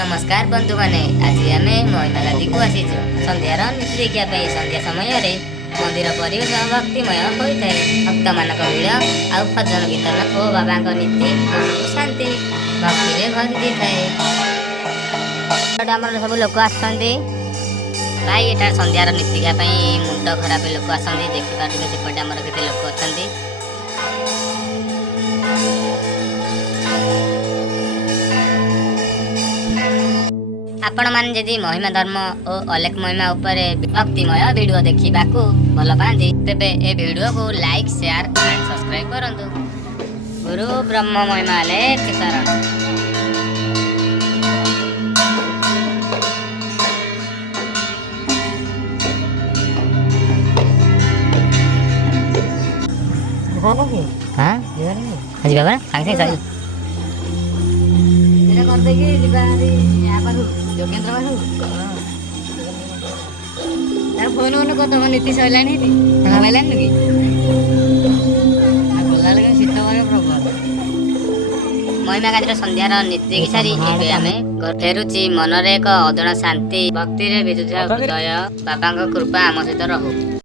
नमस्कार बंधु मैंने आज आम महिमागादी को आसी सन्धार नीति देखा सन्ध्या समय मंदिर परिवेश भक्तिमय होता है। भक्त मान भिड़ आउ भजन कीर्तन और बाबा नीति मन को शांति भक्ति भरी दी थाए। सब लोक आसुँच भाई एटा सन्ध्यार नीतिका मुंड खराब लोक आसती देखिपारे सेपटे आमर के लोक अच्छा। आपण मैंने जदि महिमा धर्म और अलेख महिमा उपरे भक्तिमय वीडियो देखा भल पाती तेबे ए वीडियो को लाइक शेयर एंड सब्सक्राइब करंतु। गुरु ब्रह्म महिमा लेख शरण। हाँ आज बाबा सांगे सांगे फोन फोन कत नीति सरला कि शीत प्रबल महिमा गादी सन्ध्यार नीति देखी सारी आम फेरुची मनरे एक अदना शांति भक्ति विजुद्ध हृदय बाबा कृपा आम सहित रहू।